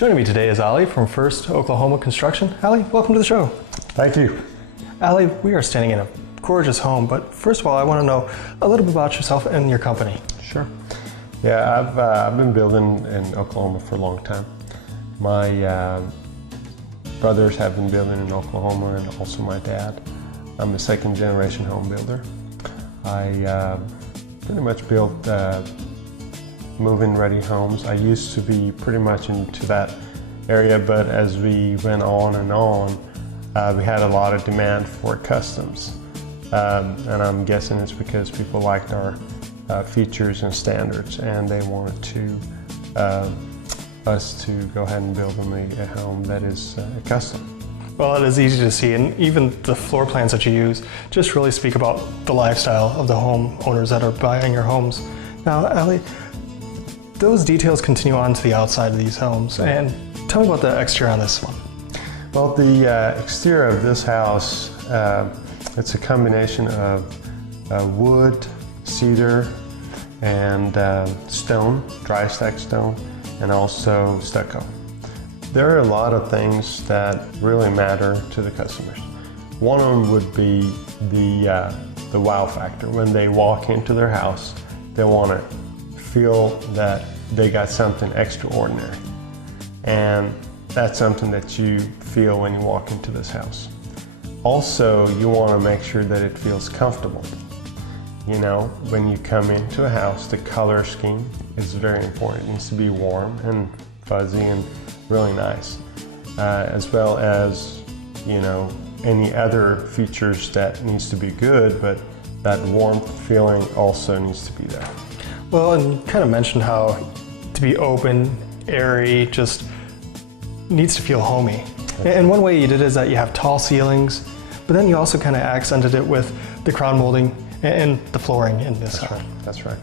Joining me today is Ali from First Oklahoma Construction. Ali, welcome to the show. Thank you. Ali, we are standing in a gorgeous home, but first of all, I want to know a little bit about yourself and your company. Sure. Yeah, I've been building in Oklahoma for a long time. My brothers have been building in Oklahoma, and also my dad. I'm a second generation home builder. I pretty much built move-in ready homes. I used to be pretty much into that area, but as we went on and on, we had a lot of demand for customs. And I'm guessing it's because people liked our features and standards, and they wanted to us to go ahead and build them a home that is custom. Well, it is easy to see, and even the floor plans that you use just really speak about the lifestyle of the homeowners that are buying your homes. Now, Ali, those details continue on to the outside of these homes, and tell me about the exterior on this one. Well, the exterior of this house, it's a combination of wood, cedar, and stone, dry stack stone, and also stucco. There are a lot of things that really matter to the customers. One of them would be the wow factor. When they walk into their house, they want to feel that they got something extraordinary. And that's something that you feel when you walk into this house. Also, you want to make sure that it feels comfortable. You know, when you come into a house, the color scheme is very important. It needs to be warm and fuzzy and really nice, as well as, you know, any other features that needs to be good, but that warmth feeling also needs to be there. Well, and you kind of mentioned how to be open, airy, just needs to feel homey. And one way you did it is that you have tall ceilings, but then you also kind of accented it with the crown molding and the flooring in this house. That's right.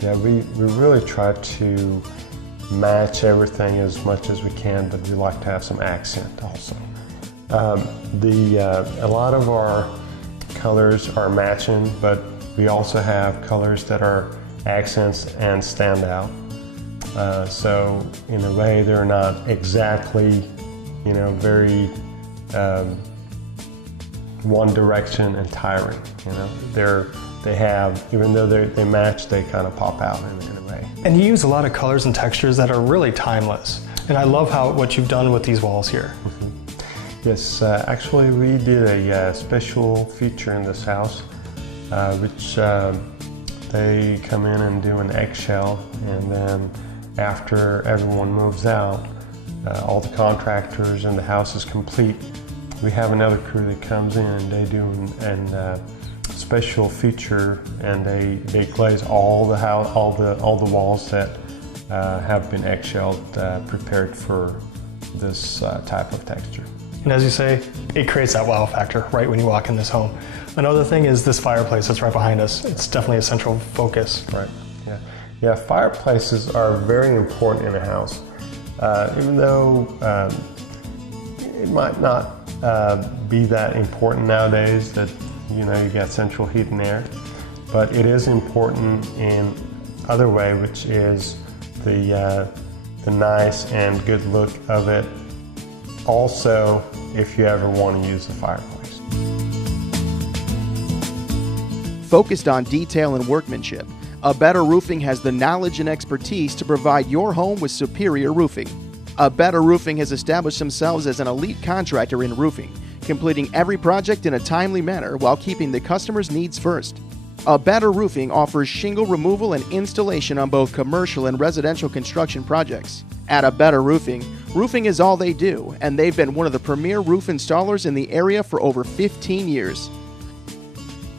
Yeah, we really try to match everything as much as we can, but we like to have some accent also. A lot of our colors are matching, but we also have colors that are accents and stand out. So in a way, they're not exactly, you know, very one direction and tiring. You know, they have, even though they match, they kind of pop out in a way. And you use a lot of colors and textures that are really timeless. And I love what you've done with these walls here. Mm-hmm. Yes, actually we did a special feature in this house, which they come in and do an eggshell, and then after everyone moves out, all the contractors and the house is complete, we have another crew that comes in and they do an special feature, and they glaze all the house, all the walls that have been eggshelled, prepared for this type of texture. And as you say, it creates that wow factor right when you walk in this home. Another thing is this fireplace that's right behind us. It's definitely a central focus. Right. Yeah. Yeah. Fireplaces are very important in a house, even though it might not be that important nowadays that, you know, you got central heat and air, but it is important in other way, which is the nice and good look of it. Also, if you ever want to use the fireplace. Focused on detail and workmanship, A Better Roofing has the knowledge and expertise to provide your home with superior roofing. A Better Roofing has established themselves as an elite contractor in roofing, completing every project in a timely manner while keeping the customer's needs first. A Better Roofing offers shingle removal and installation on both commercial and residential construction projects. At A Better Roofing, roofing is all they do, and they've been one of the premier roof installers in the area for over 15 years.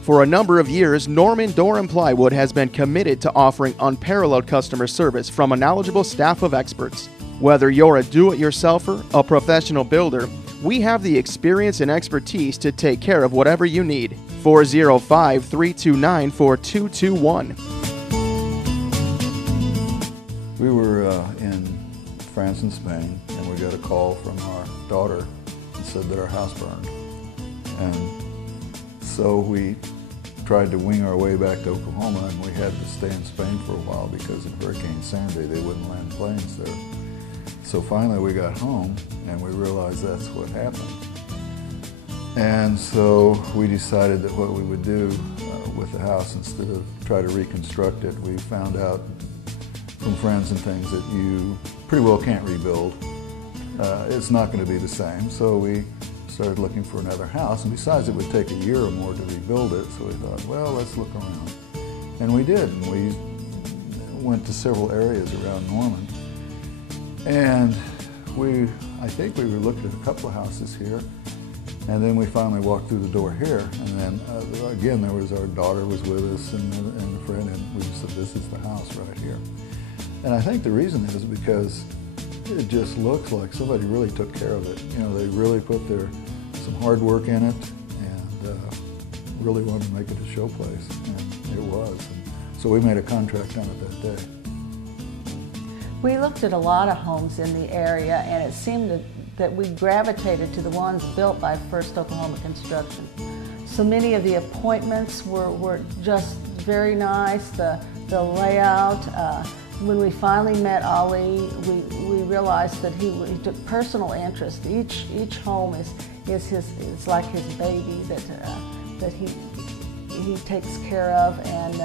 For a number of years, Norman Door & Plywood has been committed to offering unparalleled customer service from a knowledgeable staff of experts. Whether you're a do-it-yourselfer, a professional builder, we have the experience and expertise to take care of whatever you need. 405-329-4221. We were in France and Spain, and we got a call from our daughter and said that our house burned. And so we tried to wing our way back to Oklahoma, and we had to stay in Spain for a while because of Hurricane Sandy. They wouldn't land planes there. so finally we got home and we realized that's what happened. And so we decided that what we would do with the house, instead of try to reconstruct it, we found out from friends and things that you pretty well can't rebuild. It's not going to be the same. So we started looking for another house, and besides it would take a year or more to rebuild it, so we thought, well, let's look around. And we did, and we went to several areas around Norman. And I think we were looking at a couple of houses here, and then we finally walked through the door here, and then again there was our daughter was with us and a friend, and we said, this is the house right here. And I think the reason is because it just looks like somebody really took care of it. You know, they really put some hard work in it, and really wanted to make it a show place, and it was. And so we made a contract on it that day. We looked at a lot of homes in the area, and it seemed that we gravitated to the ones built by First Oklahoma Construction. So many of the appointments were just very nice, the layout. When we finally met Ali, we realized that he took personal interest. Each home is like his baby that he takes care of and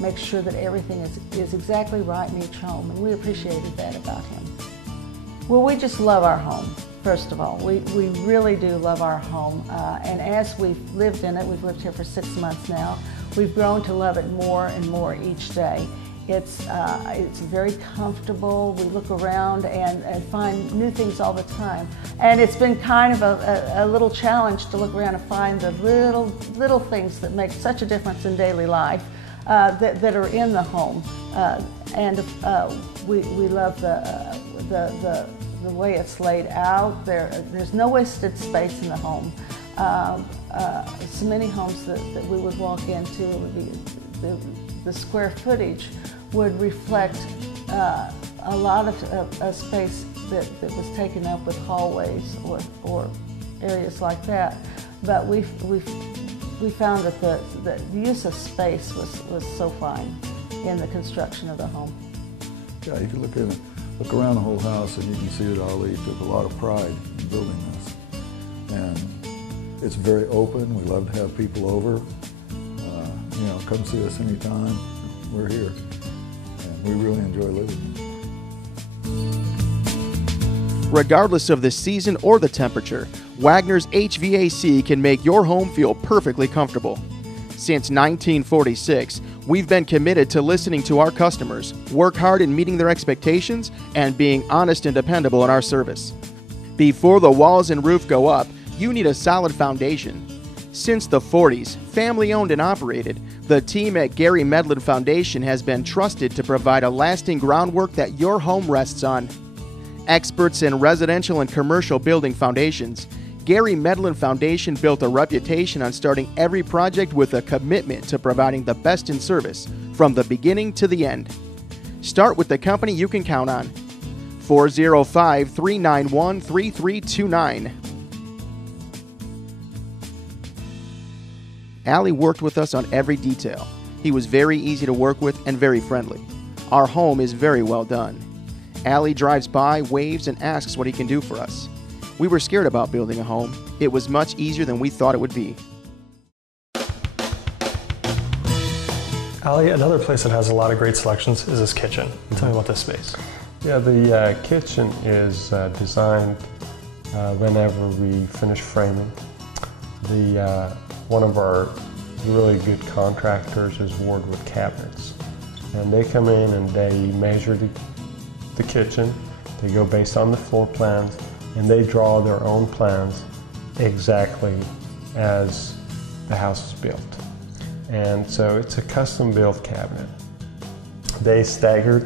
makes sure that everything is exactly right in each home, and we appreciated that about him. Well, we just love our home, first of all. We really do love our home, and as we've lived in it, we've lived here for 6 months now, we've grown to love it more and more each day. It's very comfortable. We look around and find new things all the time. And it's been kind of a little challenge to look around and find the little things that make such a difference in daily life that are in the home. We love the way it's laid out. There's no wasted space in the home. So many homes that we would walk into, the square footage would reflect a lot of space that was taken up with hallways or areas like that. But we found that the use of space was so fine in the construction of the home. Yeah, you can look around the whole house, and you can see that Ali took a lot of pride in building this. And it's very open. We love to have people over. You know, come see us anytime. We're here, and we really enjoy living here. Regardless of the season or the temperature, Wagner's HVAC can make your home feel perfectly comfortable. Since 1946, we've been committed to listening to our customers, work hard in meeting their expectations, and being honest and dependable in our service. Before the walls and roof go up, you need a solid foundation. Since the 40s, family-owned and operated, the team at Gary Medlin Foundation has been trusted to provide a lasting groundwork that your home rests on. Experts in residential and commercial building foundations, Gary Medlin Foundation built a reputation on starting every project with a commitment to providing the best in service from the beginning to the end. Start with the company you can count on. 405-391-3329. Ali worked with us on every detail. He was very easy to work with and very friendly. Our home is very well done. Ali drives by, waves, and asks what he can do for us. We were scared about building a home. It was much easier than we thought it would be. Ali, another place that has a lot of great selections is this kitchen. Tell me about this space. Yeah, the kitchen is designed whenever we finish framing. One of our really good contractors is Wardwood Cabinets, and they come in and they measure the kitchen. They go based on the floor plans, and they draw their own plans exactly as the house is built. And so it's a custom built cabinet. They stagger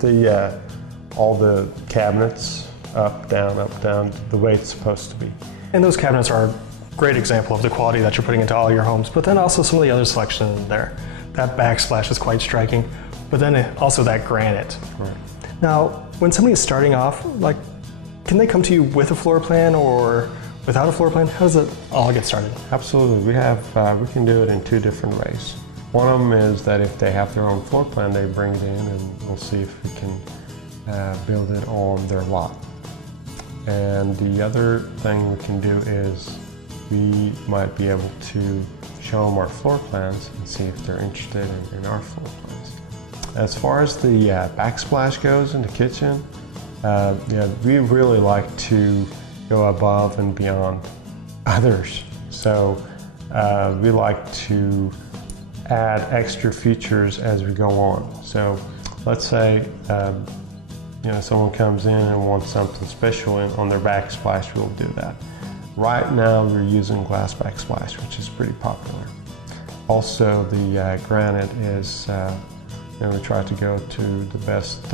all the cabinets up, down, the way it's supposed to be. And those cabinets are a great example of the quality that you're putting into all your homes, but then also some of the other selection in there. That backsplash is quite striking, but then also that granite. Right. Now, when somebody is starting off, like, can they come to you with a floor plan or without a floor plan? How does it all get started? Absolutely. We can do it in two different ways. One of them is that if they have their own floor plan, they bring it in and we'll see if we can build it on their lot. And the other thing we can do is we might be able to show them our floor plans and see if they're interested in our floor plans. As far as the backsplash goes in the kitchen, yeah, we really like to go above and beyond others. So we like to add extra features as we go on. So let's say you know, someone comes in and wants something special on their backsplash, we'll do that. Right now we're using glass backsplash, which is pretty popular. Also the granite is, you know, we try to go to the best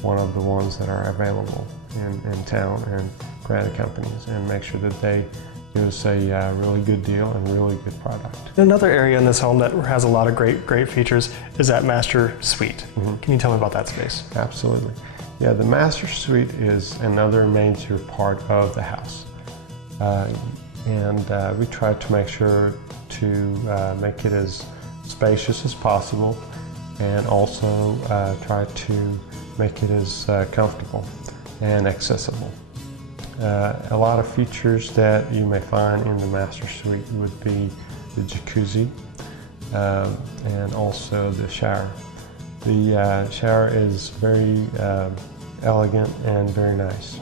one of the ones that are available in town and granite companies, and make sure that they give us a really good deal and really good product. Another area in this home that has a lot of great features is that master suite. Can you tell me about that space? Absolutely. Yeah, the master suite is another major part of the house. And we try to make sure to make it as spacious as possible, and also try to make it as comfortable and accessible. A lot of features that you may find in the master suite would be the jacuzzi and also the shower. The shower is very elegant and very nice.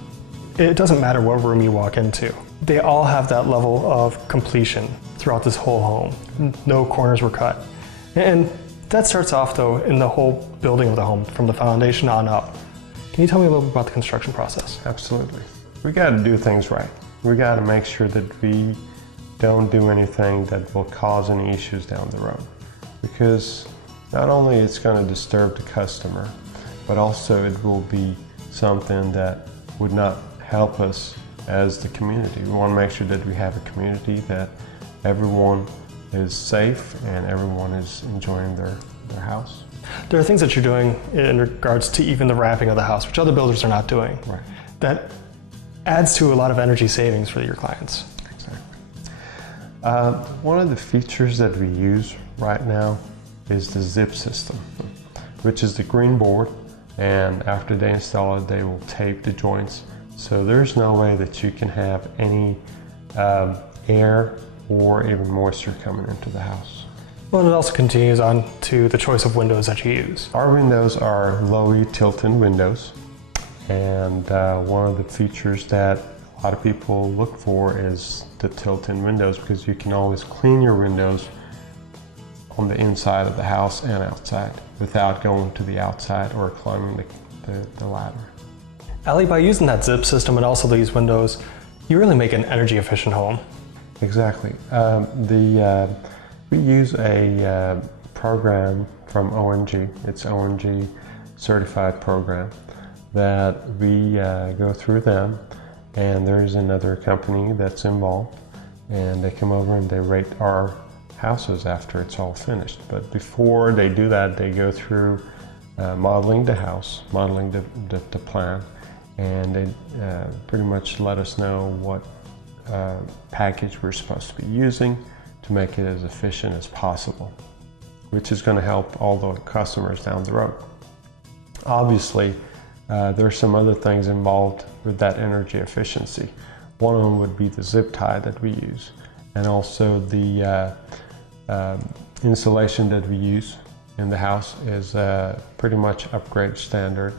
It doesn't matter what room you walk into. They all have that level of completion throughout this whole home. No corners were cut. And that starts off though in the whole building of the home, from the foundation on up. Can you tell me a little bit about the construction process? Absolutely. We got to do things right. We got to make sure that we don't do anything that will cause any issues down the road. Because not only it's going to disturb the customer, but also it will be something that would not help us as the community. We want to make sure that we have a community that everyone is safe and everyone is enjoying their house. There are things that you're doing in regards to even the wrapping of the house, which other builders are not doing. Right. That adds to a lot of energy savings for your clients. Exactly. One of the features that we use right now is the zip system, which is the green board, and after they install it, they will tape the joints. So there's no way that you can have any air or even moisture coming into the house. Well, it also continues on to the choice of windows that you use. Our windows are Lowy tilt-in windows, and one of the features that a lot of people look for is the tilt-in windows, because you can always clean your windows on the inside of the house and outside without going to the outside or climbing the ladder. Ali, by using that zip system and also these windows, you really make an energy efficient home. Exactly. We use a program from ONG. It's ONG certified program that we go through them, and there's another company that's involved, and they come over and they rate our houses after it's all finished. But before they do that, they go through modeling the house, modeling the plan, and they pretty much let us know what package we're supposed to be using to make it as efficient as possible, which is going to help all the customers down the road. Obviously, there are some other things involved with that energy efficiency. One of them would be the zip tie that we use, and also the insulation that we use in the house is pretty much upgrade standard.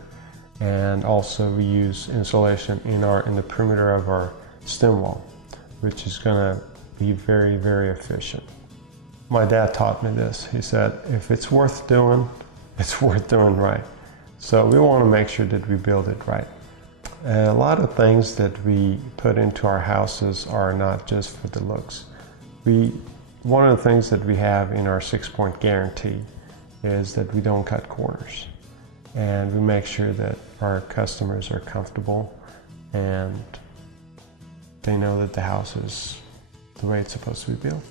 And also we use insulation in the perimeter of our stem wall, which is going to be very, very efficient. My dad taught me this. He said, if it's worth doing, it's worth doing right. So we want to make sure that we build it right. A lot of things that we put into our houses are not just for the looks. One of the things that we have in our 6-point guarantee is that we don't cut corners. And we make sure that our customers are comfortable and they know that the house is the way it's supposed to be built.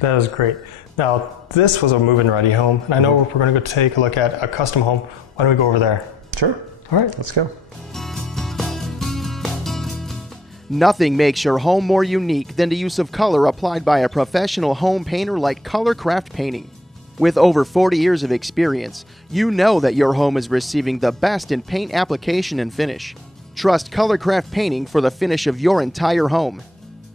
That is great. Now, this was a move-in ready home, and I know we're going to go take a look at a custom home. Why don't we go over there? Sure. All right. Let's go. Nothing makes your home more unique than the use of color applied by a professional home painter like Colorcraft Painting. With over 40 years of experience, you know that your home is receiving the best in paint application and finish. Trust Colorcraft Painting for the finish of your entire home.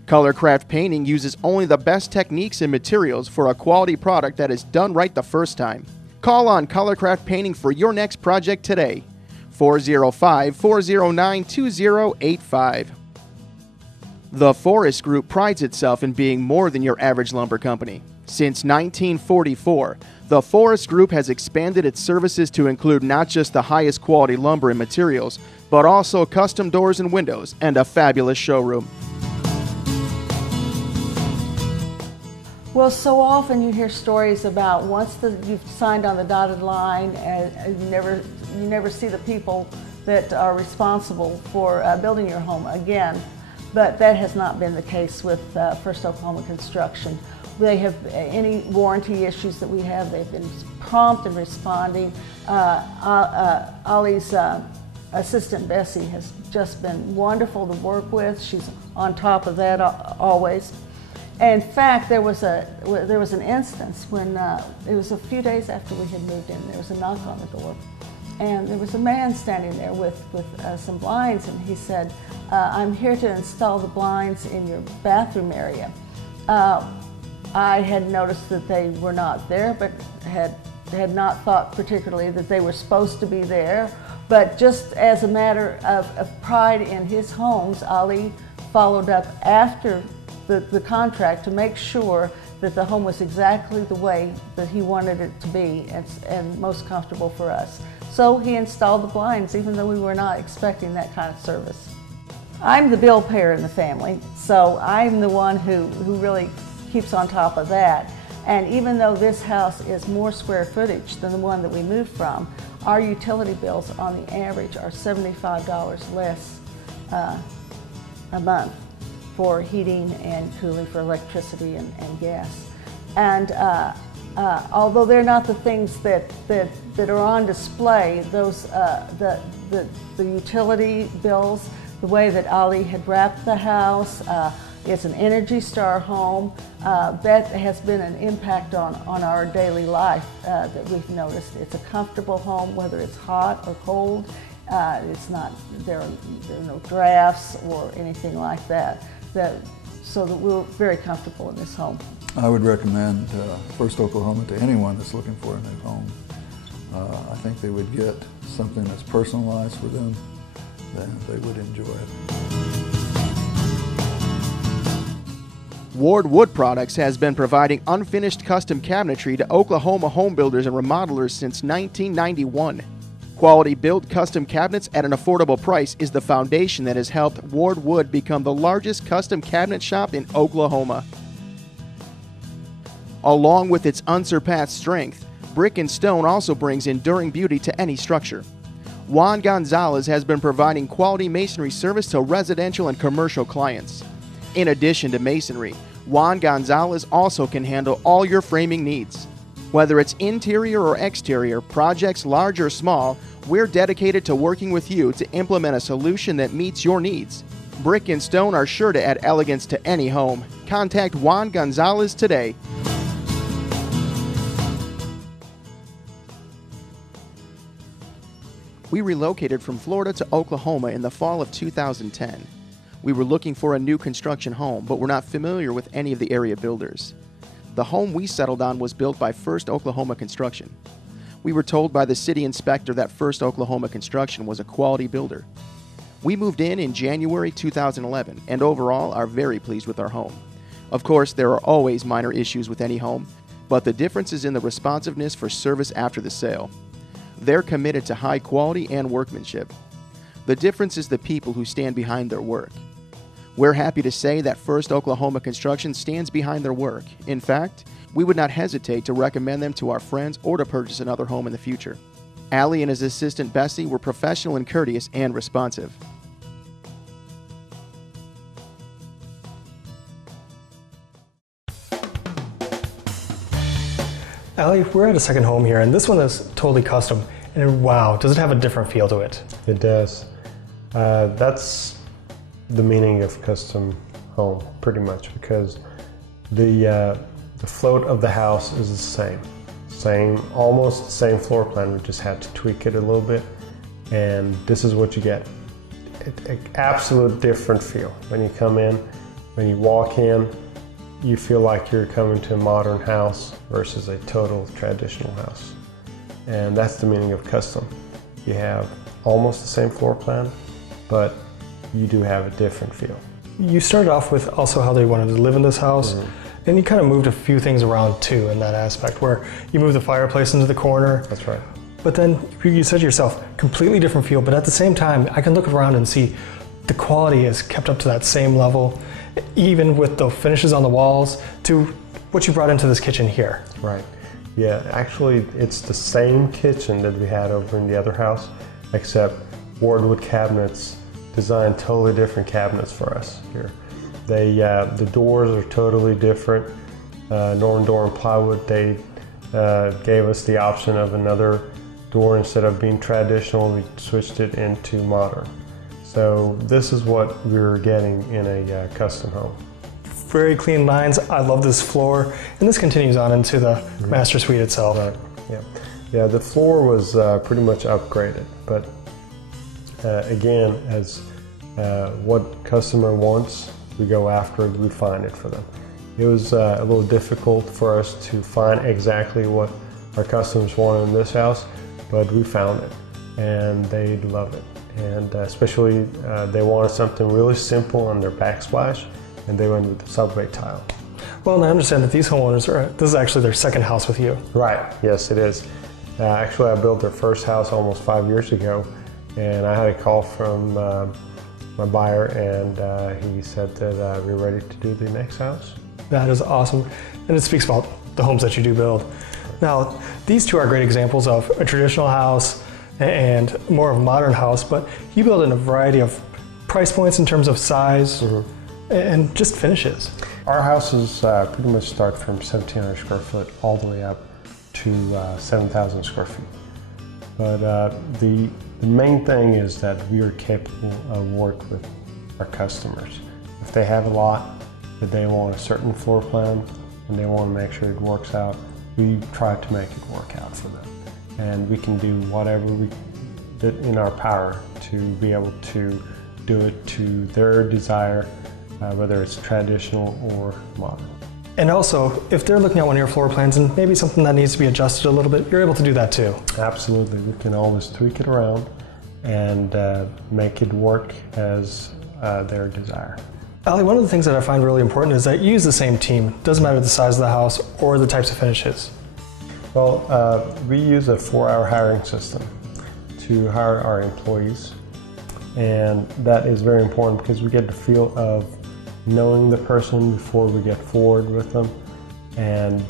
Colorcraft Painting uses only the best techniques and materials for a quality product that is done right the first time. Call on Colorcraft Painting for your next project today. 405-409-2085. The Forest Group prides itself in being more than your average lumber company. Since 1944, the Forest Group has expanded its services to include not just the highest quality lumber and materials, but also custom doors and windows and a fabulous showroom. Well, so often you hear stories about once you've signed on the dotted line, and you never see the people that are responsible for building your home again. But that has not been the case with First Oklahoma Construction. They have any warranty issues that we have, they've been prompt in responding. Ollie's assistant Bessie has just been wonderful to work with. She's on top of that always. In fact, there was an instance when it was a few days after we had moved in. There was a knock on the door, and there was a man standing there with some blinds, and he said, "I'm here to install the blinds in your bathroom area." I had noticed that they were not there, but had not thought particularly that they were supposed to be there. But just as a matter of pride in his homes, Ollie followed up after the contract to make sure that the home was exactly the way that he wanted it to be and most comfortable for us. So he installed the blinds even though we were not expecting that kind of service. I'm the bill payer in the family, so I'm the one who really keeps on top of that. And even though this house is more square footage than the one that we moved from, our utility bills on the average are $75 less a month for heating and cooling, for electricity and gas. And although they're not the things that are on display, those the utility bills, the way that Ollie had wrapped the house, it's an Energy Star home, that has been an impact on our daily life that we've noticed. It's a comfortable home, whether it's hot or cold. It's not, there are no drafts or anything like that. So that we're very comfortable in this home. I would recommend First Oklahoma to anyone that's looking for a new home. I think they would get something that's personalized for them, that they would enjoy it. Ward Wood Products has been providing unfinished custom cabinetry to Oklahoma home builders and remodelers since 1991. Quality built custom cabinets at an affordable price is the foundation that has helped Ward Wood become the largest custom cabinet shop in Oklahoma. Along with its unsurpassed strength, brick and stone also brings enduring beauty to any structure. Juan Gonzalez has been providing quality masonry service to residential and commercial clients. In addition to masonry, Juan Gonzalez also can handle all your framing needs. Whether it's interior or exterior, projects large or small, we're dedicated to working with you to implement a solution that meets your needs. Brick and stone are sure to add elegance to any home. Contact Juan Gonzalez today. We relocated from Florida to Oklahoma in the fall of 2010. We were looking for a new construction home, but were not familiar with any of the area builders. The home we settled on was built by First Oklahoma Construction. We were told by the city inspector that First Oklahoma Construction was a quality builder. We moved in January 2011 and overall are very pleased with our home. Of course, there are always minor issues with any home, but the difference is in the responsiveness for service after the sale. They're committed to high quality and workmanship. The difference is the people who stand behind their work. We're happy to say that First Oklahoma Construction stands behind their work. In fact, we would not hesitate to recommend them to our friends or to purchase another home in the future. Allie and his assistant Bessie were professional and courteous and responsive. Allie, we're at a second home here, and this one is totally custom. And wow, does it have a different feel to it? It does. That's the meaning of custom home, pretty much, because the float of the house is the same, almost the same floor plan. We just had to tweak it a little bit, and this is what you get. an absolute different feel. When you come in, when you walk in, you feel like you're coming to a modern house versus a total traditional house. And that's the meaning of custom. You have almost the same floor plan, but you do have a different feel. You started off with also how they wanted to live in this house, and you kind of moved a few things around too in that aspect, where you moved the fireplace into the corner. That's right. But then you said to yourself, completely different feel, but at the same time, I can look around and see the quality is kept up to that same level, even with the finishes on the walls, to what you brought into this kitchen here. Right. Yeah, actually, it's the same kitchen that we had over in the other house, except Wardwood Cabinets designed totally different cabinets for us here. The doors are totally different. Northern Door and Plywood, they gave us the option of another door. Instead of being traditional, we switched it into modern. So this is what we're getting in a custom home. Very clean lines. I love this floor, and this continues on into the master suite itself. Right. Yeah. The floor was pretty much upgraded, but again, as what customer wants, we go after it. We find it for them. It was a little difficult for us to find exactly what our customers wanted in this house, but we found it, and they love it. And especially, they wanted something really simple on their backsplash, and they went with the subway tile. Well, and I understand that these homeowners this is actually their second house with you. Right, yes it is. Actually, I built their first house almost 5 years ago, and I had a call from my buyer, and he said that we're ready to do the next house. That is awesome, and it speaks about the homes that you do build. Now, these two are great examples of a traditional house and more of a modern house, but you build in a variety of price points in terms of size and just finishes. Our houses pretty much start from 1,700 square foot all the way up to 7,000 square feet. But the main thing is that we are capable of work with our customers. If they have a lot that they want a certain floor plan and they want to make sure it works out, we try to make it work out for them. And we can do whatever we did in our power to be able to do it to their desire, whether it's traditional or modern. And also, if they're looking at one of your floor plans and maybe something that needs to be adjusted a little bit, you're able to do that too. Absolutely, we can always tweak it around and make it work as their desire. Ali, one of the things that I find really important is that you use the same team. Doesn't matter the size of the house or the types of finishes. Well, we use a 4-hour hiring system to hire our employees, and that is very important because we get the feel of knowing the person before we get forward with them. And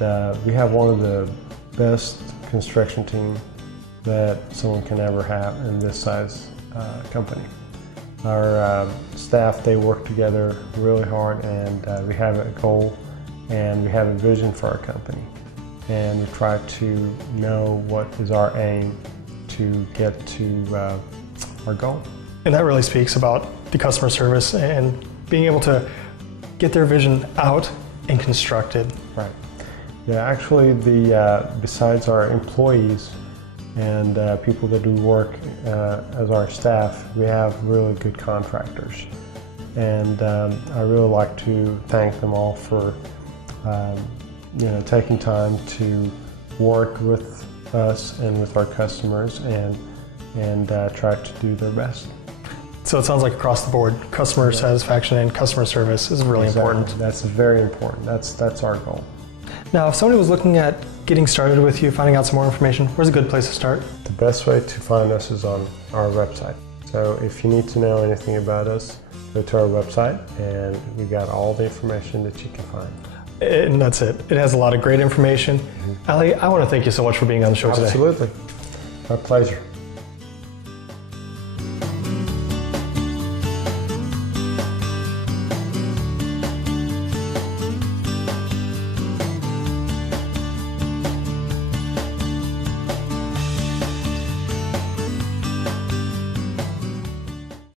we have one of the best construction team that someone can ever have in this size company. Our staff, they work together really hard, and we have a goal and we have a vision for our company. And we try to know what is our aim to get to our goal. And that really speaks about the customer service and being able to get their vision out and constructed. Right. Yeah, actually, besides our employees and people that do work as our staff, we have really good contractors. And I really like to thank them all for taking time to work with us and with our customers and try to do their best. So it sounds like across the board, customer satisfaction and customer service is really important. That's very important. That's our goal. Now, if somebody was looking at getting started with you, finding out some more information, where's a good place to start? The best way to find us is on our website. So if you need to know anything about us, go to our website and we got all the information that you can find. And that's it. It has a lot of great information. Ali, I want to thank you so much for being on the show today. Absolutely. My pleasure.